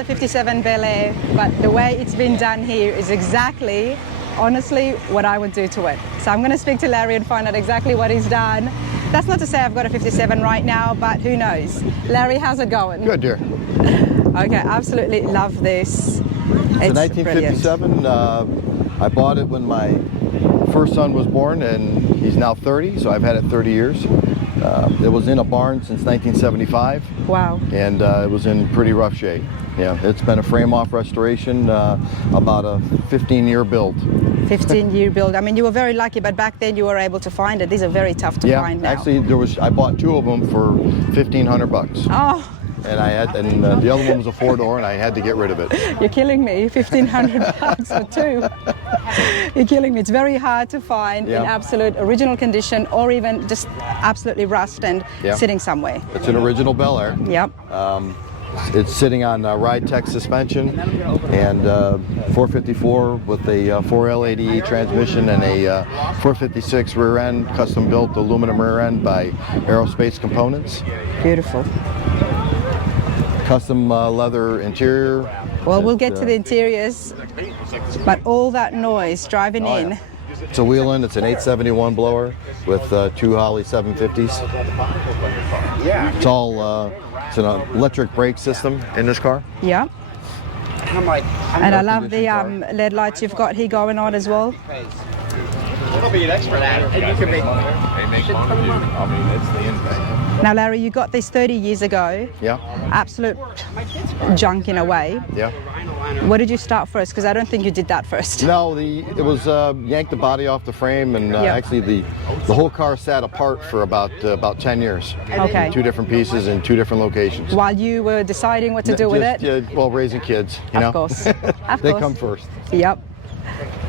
the 57 Bel Air, but the way it's been done here is exactly, honestly, what I would do to it. So I'm going to speak to Larry and find out exactly what he's done. That's not to say I've got a 57 right now, but who knows? Larry, how's it going? Good, dear. Okay, absolutely love this. It's a 1957. I bought it when my first son was born, and he's now 30, so I've had it 30 years. It was in a barn since 1975. Wow. And it was in pretty rough shape. Yeah, it's been a frame-off restoration, about a 15-year build. 15-year build. I mean, you were very lucky, but back then you were able to find it. These are very tough to find now. Actually, I bought two of them for $1,500. Oh. And the other one was a four-door, and I had to get rid of it. You're killing me. $1,500 for two. You're killing me. It's very hard to find in absolute original condition, or even just absolutely rust and sitting somewhere. It's an original Bel Air. Yep. It's sitting on Ride Tech suspension and 454 with a 4L80E transmission and a 456 rear end, custom built aluminum rear end by Aerospace Components. Beautiful. Custom leather interior. Well, we'll get to the interiors, but all that noise driving in. Yeah. It's a wheel-in. It's an 871 blower with two Holley 750s. It's all it's an electric brake system in this car. Yeah. And I love the LED lights you've got here going on as well. It'll be an expert at it, and you can make fun of you. I mean, it's the end thing. Now, Larry, you got this 30 years ago. Yeah. Absolute junk in a way. Yeah. What did you start first? Because I don't think you did that first. No, it was yanked the body off the frame, and actually the whole car sat apart for about 10 years. Okay. Two different pieces in two different locations. While you were deciding what to do with it? Yeah, well, raising kids, you know. Of course. Of They course. come first. Yep.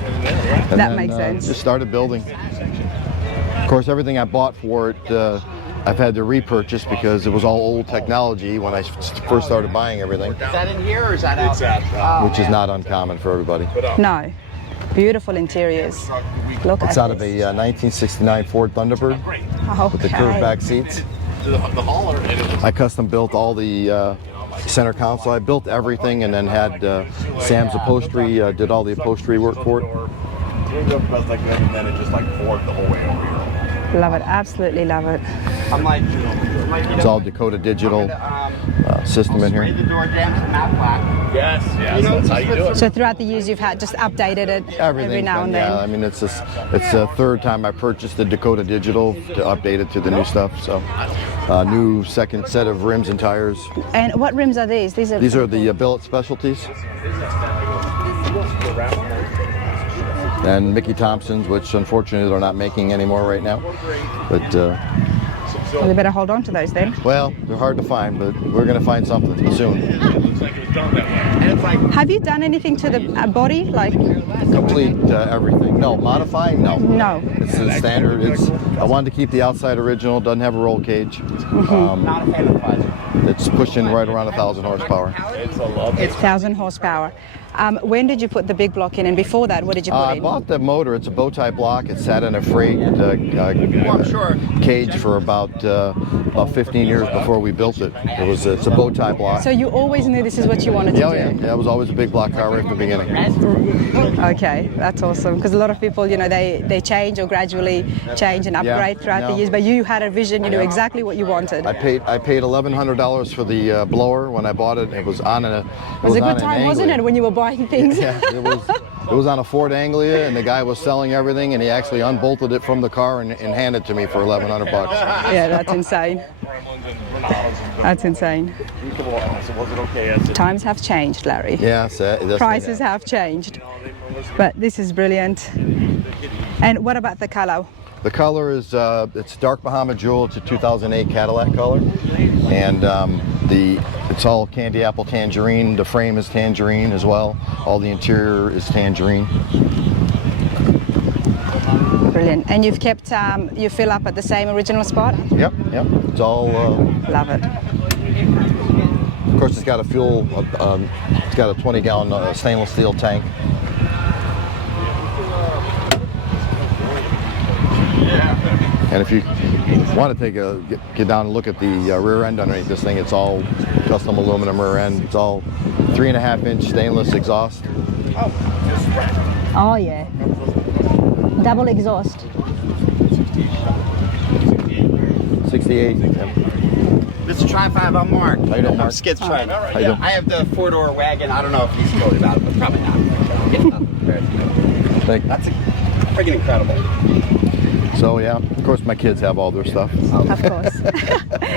And that then, makes sense. Just started building. Of course, everything I bought for it, I've had to repurchase because it was all old technology when I first started buying everything. Is that in here or is that out? Which is not uncommon for everybody. No. Beautiful interiors. Look at It's out of this. a 1969 Ford Thunderbird with the curved back seats. I custom built all the center console. I built everything and then had Sam's Upholstery did all the upholstery work for it. And then it just like poured the whole way over here. Love it. Absolutely love it. I'm like, It's all Dakota Digital system in here. the door jams and matte black. Yes, that's how you do it. So throughout the years, you've had just updated it every now and then. Yeah, I mean, it's the third time I purchased the Dakota Digital to update it to the new stuff. So, new second set of rims and tires. And what rims are these? These are the Billet Specialties. And Mickey Thompson's, which unfortunately they're not making anymore right now. But well, we better hold on to those then. well, they're hard to find, but we're going to find something soon. Have you done anything to the body, like? Complete everything. No, modifying? No. No. It's the standard. I wanted to keep the outside original. Doesn't have a roll cage. It's pushing right around 1,000 horsepower. It's a love. It's 1,000 horsepower. When did you put the big block in, and before that, what did you put I in? bought the motor. It's a bow tie block. It sat in a freight cage for about 15 years before we built it. It's a bow tie block. So you always knew this is what you wanted to do? Yeah, it was always a big block car right from the beginning. Okay, that's awesome. Because a lot of people, you know, they change or gradually change and upgrade throughout the years. But you had a vision. You knew exactly what you wanted. I paid $1,100 for the blower when I bought it. It was on a. It was a good time, wasn't it, when you were buying things? Yeah, it was on a Ford Anglia, and the guy was selling everything, and he actually unbolted it from the car and handed it to me for $1,100. Yeah, that's insane. That's insane. Times have changed, Larry. Yeah, prices have changed. But this is brilliant. And what about the color? The color is it's dark Bahama Jewel. It's a 2008 Cadillac color, and it's all candy apple tangerine. The frame is tangerine as well. All the interior is tangerine. Brilliant. And you've kept you fill up at the same original spot? Yep. It's all. Love it. Of course, it's got a fuel. It's got a 20-gallon stainless steel tank. And if you want to get down and look at the rear end underneath this thing, it's all custom aluminum rear end. It's all 3.5-inch stainless exhaust. Oh yeah. Double exhaust. 68. Yeah. This is Tri-5, I'm Mark. How you doing, Mark? Skid's trying. How you doing? I have the 4-door wagon. I don't know if he's told you about it, but probably not. It's nothing compared to it. Thank you. That's freaking incredible. So yeah, of course my kids have all their stuff. Of course.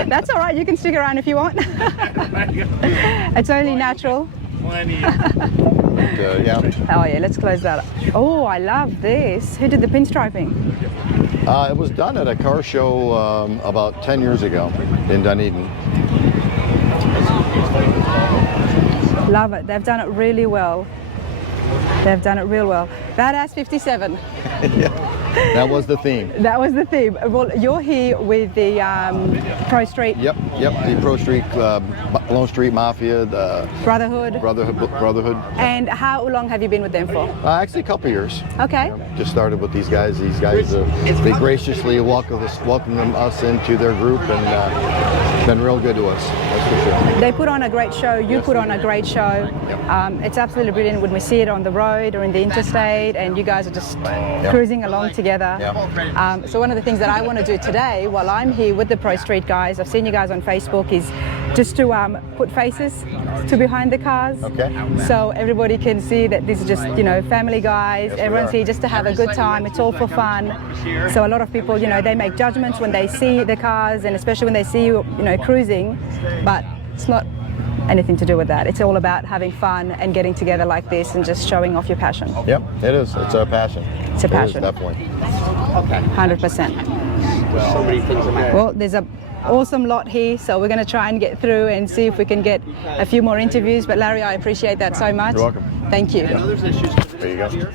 That's all right. You can stick around if you want. It's only natural. Yeah. Oh yeah, let's close that up. Oh, I love this. Who did the pinstriping? It was done at a car show about 10 years ago in Dunedin. Love it. They've done it really well. They've done it real well. Badass 57. That was the theme. That was the theme. Well, you're here with the Pro Street. Yep. The Pro Street, Lone Street Mafia, the Brotherhood. Brotherhood. And how long have you been with them for? Actually, a couple years. Okay. Just started with these guys. These guys, they graciously welcomed us into their group, and been real good to us. That's for sure. They put on a great show. You put on a great show. It's absolutely brilliant when we see it on the road or in the interstate, and you guys are just cruising along together. So one of the things that I want to do today, while I'm here with the Pro Street guys, I've seen you guys on Facebook, is just to put faces to behind the cars. Okay. So everybody can see that this is just, family guys. Yes, everyone's here just to have a good time. It's all for fun. So a lot of people, they make judgments when they see the cars, and especially when they see you, cruising. But it's not anything to do with that. It's all about having fun and getting together like this and just showing off your passion. Yep, it is. It's a passion. It's a passion. It is, definitely. 100%. So many things in my Well, there's an awesome lot here, so we're going to try and get through and see if we can get a few more interviews. But Larry, I appreciate that so much. You're welcome. Thank you. I know there's issues. There you go.